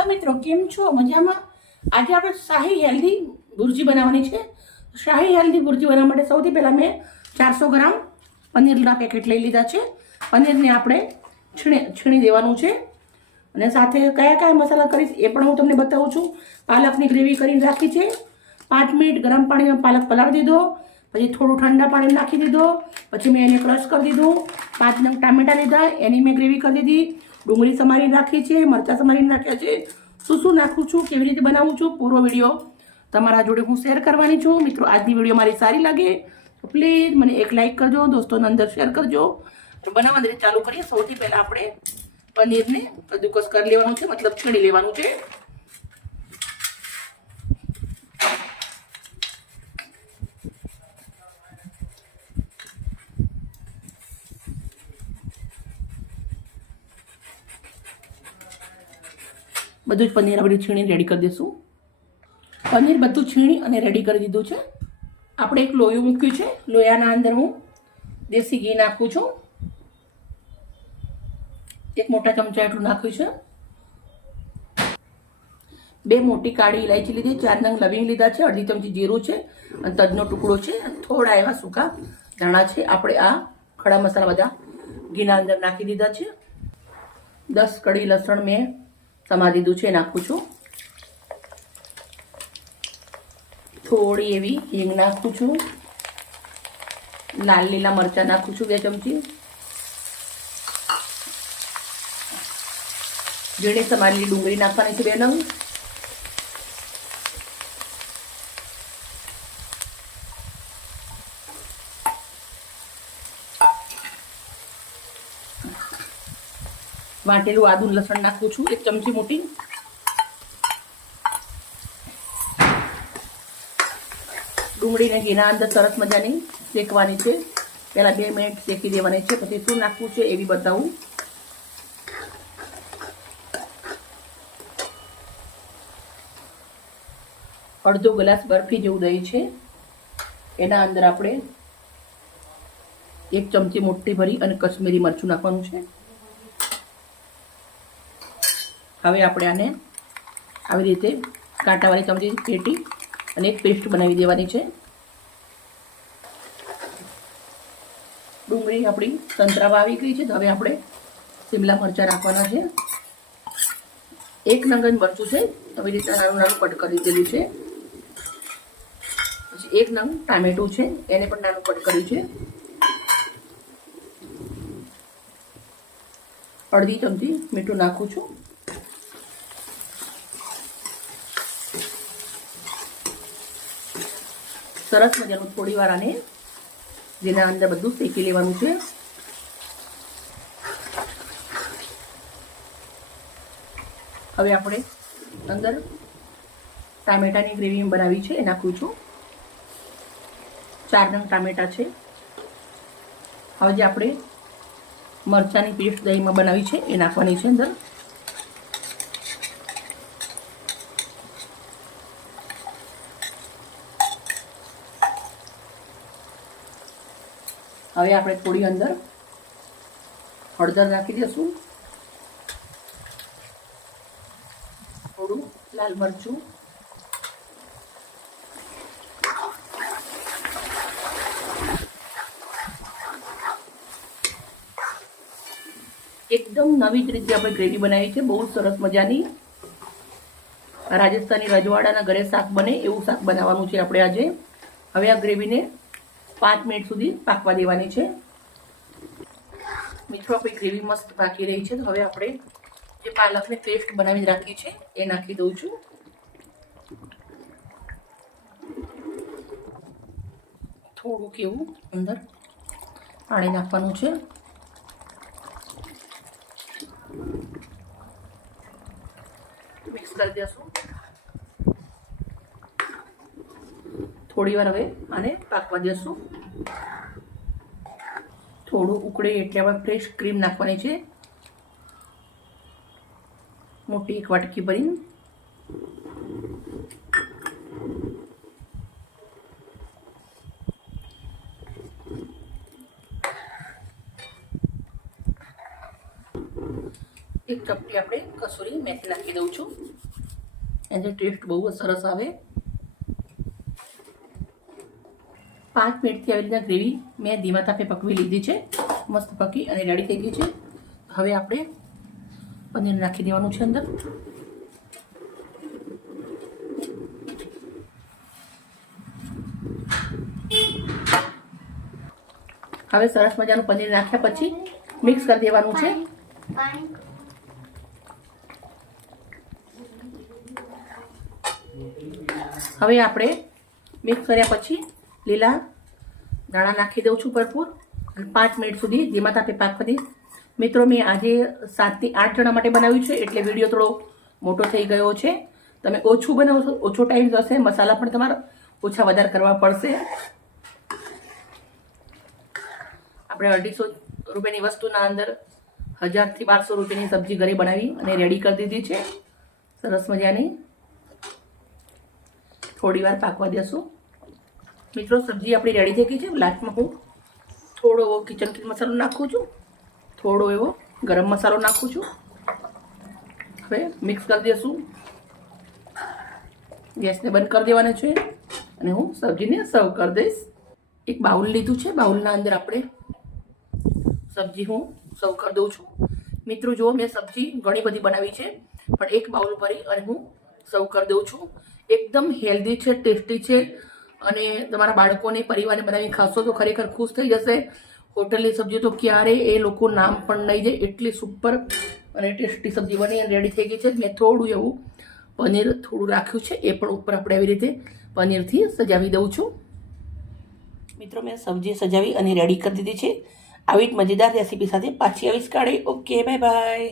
Hello મિત્રો, કેમ છો? મજામાં? આજે આપણે શાહી હેલ્ધી ભુરજી બનાવવાની છે. શાહી હેલ્ધી ભુરજી બનાવવા માટે સૌથી પહેલાં મેં ચારસો ગ્રામ પનીરના પેકેટ લઈ લીધા છે. પનીરને આપણે છીણી છીણી દેવાનું છે. અને સાથે કયા કયા મસાલા કરીશ એ પણ હું તમને બતાવું છું. પાલકની ગ્રેવી કરીને રાખી છે. પાંચ મિનિટ ગરમ પાણીમાં પાલક પલાળી દીધો. પછી થોડું ઠંડા પાણી નાખી દીધો. પછી મેં એને ક્રશ કરી દીધું. પાંચ નંગ ટામેટા લીધા. એની મેં ગ્રેવી કરી દીધી. ડુંગળી સમારીને રાખી છે, મરચાં સમારીને રાખ્યા છે. શું શું નાખું છું? કેવી રીતે બનાવું છું? પૂરો વીડિયો તમારા જોડે હું શેર કરવાની છું. મિત્રો, આજની વીડિયો મારી સારી લાગે તો પ્લીઝ મને એક લાઇક કરજો, દોસ્તોને અંદર શેર કરજો. બનાવવા રીતે ચાલુ કરીએ. સૌથી પહેલાં આપણે પનીરને કદુકસ કરી લેવાનું છે, મતલબ છીણી લેવાનું છે. બધું જ પનીર આપણે છીણી રેડી કરી દઈશું. પનીર બધું છીણી અને રેડી કરી દીધું છે. આપણે એક લોયું મૂક્યું છે. લોયાના અંદર હું દેશી ઘી નાખું છું. એક મોટા ચમચા એટલું નાખ્યું છે. બે મોટી કાળી ઇલાયચી લીધી. ચાર નંગ લવિંગ લીધા છે. અડધી ચમચી જીરું છે. અને તજનો ટુકડો છે. થોડા એવા સૂકા ધાણા છે. આપણે આ ખડા મસાલા બધા ઘીના અંદર નાખી દીધા છે. દસ કડી લસણ મેં સમારી દીધું છે નાખું છું. થોડી એવી હિંગ નાખું છું. લાલ લીલા મરચાં નાખું છું બે ચમચી. જેણે સમારેલી ડુંગળી નાખવાની છે બે નંગ. વાટેલું આદુ લસણ નાખું છું, એક ચમચી મોટી. ડુંગળીને ઘીના અંદર સરસ મજાની શેકવાની છે. પહેલાં બે મિનિટ શેકી દેવાની છે, પછી શું નાખવું છે એવી બતાવું. અડધો ગ્લાસ બરફી જેવું દહીં છે. એના અંદર આપણે એક ચમચી મોટી ભરી અને કશ્મીરી મરચું નાખવાનું છે. હવે આપણે આને આવી રીતે કાંટાવાળી ચમચી પેટી અને એક પેસ્ટ બનાવી દેવાની છે. ડુંગળી આપણી સંતરાવા આવી ગઈ છે તો હવે આપણે શિમલા મરચાં રાખવાના છે. એક નંગન મરચું છે. આવી રીતે નાનું નાનું કટ કરી દીધેલું છે. પછી એક નંગ ટામેટું છે. એને પણ નાનું કટ કર્યું છે. અડધી ચમચી મીઠું નાખું છું. સરસ મજાનું થોડી વાર આને જેના અંદર બધું શેકી લેવાનું છે. હવે આપણે અંદર ટામેટાની ગ્રેવી બનાવી છે, એ નાખું છું. ચાર નંગ ટામેટા છે. હવે જે આપણે મરચાંની પેસ્ટ દહીંમાં બનાવી છે, એ નાખવાની છે અંદર. હવે આપણે થોડી અંદર હળદર નાખી દઈશું થોડું લાલ મરચું. એકદમ નવી જ રીતે આપણે ગ્રેવી બનાવી છે. બહુ સરસ મજાની. રાજસ્થાની રજવાડાના ઘરે શાક બને એવું શાક બનાવવાનું છે આપણે આજે. હવે આ ગ્રેવીને પાંચ મિનિટ સુધી પાકવા દેવાની છે. મિત્રો, આપણી ગ્રેવી મસ્ત પાકી રહી છે. તો હવે આપણે જે પાલકને પેસ્ટ બનાવી રાખી છે, એ નાખી દઉં છું. થોડુંક એવું અંદર પાણી નાખવાનું છે. મિક્સ કરી દેશું. થોડી વાર હવે આને પાકવા દેશું થોડું ઉકળે એટલે આપણે ફ્રેશ ક્રીમ નાખવાની છે. મોટી એક વાટકી ભરીને. એક ચપટી આપણે કસૂરી મેથી નાખી દઉં છું. એનો ટેસ્ટ બહુ સરસ આવે. પાંચ મિનિટથી આવી રીતના ગ્રેવી મેં ધીમા તાપે પકવી લીધી છે. મસ્ત પકી અને રેડી થઈ ગઈ છે. હવે આપણે પનીર નાખી દેવાનું છે અંદર. હવે સરસ મજાનું પનીર નાખ્યા પછી મિક્સ કરી દેવાનું છે. હવે આપણે મિક્સ કર્યા પછી લીલા દાણા નાખી દઉં છું ભરપૂર અને પાંચ મિનિટ સુધી ધીમા તાપે પાકવા દઈશ મિત્રો, મેં આજે સાતથી આઠ જણા માટે બનાવ્યું છે, એટલે વીડિયો થોડો મોટો થઈ ગયો છે. તમે ઓછું બનાવશો, ઓછો ટાઈમ જશે, મસાલા પણ તમારે ઓછા વધારે કરવા પડશે. આપણે અઢીસો રૂપિયાની વસ્તુના અંદર હજારથી બારસો રૂપિયાની સબ્જી ઘરે બનાવી અને રેડી કરી દીધી છે. સરસ મજાની. થોડી વાર પાકવા દેશું. મિત્રો, સબ્જી આપણી રેડી થઈ ગઈ છે. લાસ્ટમાં હું થોડો એવો કિચન કિંગ મસાલો નાખું છું. થોડો એવો ગરમ મસાલો નાખું છું. હવે મિક્સ કરી દઈશું ગેસને બંધ કરી દેવાનો છે અને હું સબ્જીને સર્વ કરી દઈશ. એક બાઉલ લીધું છે. બાઉલના અંદર આપણે સબ્જી હું સર્વ કરી દઉં છું. મિત્રો, જુઓ, મેં સબ્જી ઘણી બધી બનાવી છે, પણ એક બાઉલ ભરી અને હું સર્વ કરી દઉં છું. એકદમ હેલ્ધી છે ટેસ્ટી છે. અને તમારા બાળકોને, પરિવારને બનાવી ખાશો તો ખરેખર ખુશ થઈ જશે. હોટલની સબ્જી તો ક્યારે એ લોકો નામ પણ નહીં જાય એટલી સુપર અને ટેસ્ટી સબ્જી બની અને રેડી થઈ ગઈ છે. મેં થોડું એવું પનીર થોડું રાખ્યું છે, એ પણ ઉપર આપણે આવી રીતે પનીરથી સજાવી દઉં છું. મિત્રો, મેં સબ્જી સજાવી અને રેડી કરી દીધી છે. આવી જ મજેદાર રેસીપી સાથે પાછી આવીશ કાઢી ઓકે બાય બાય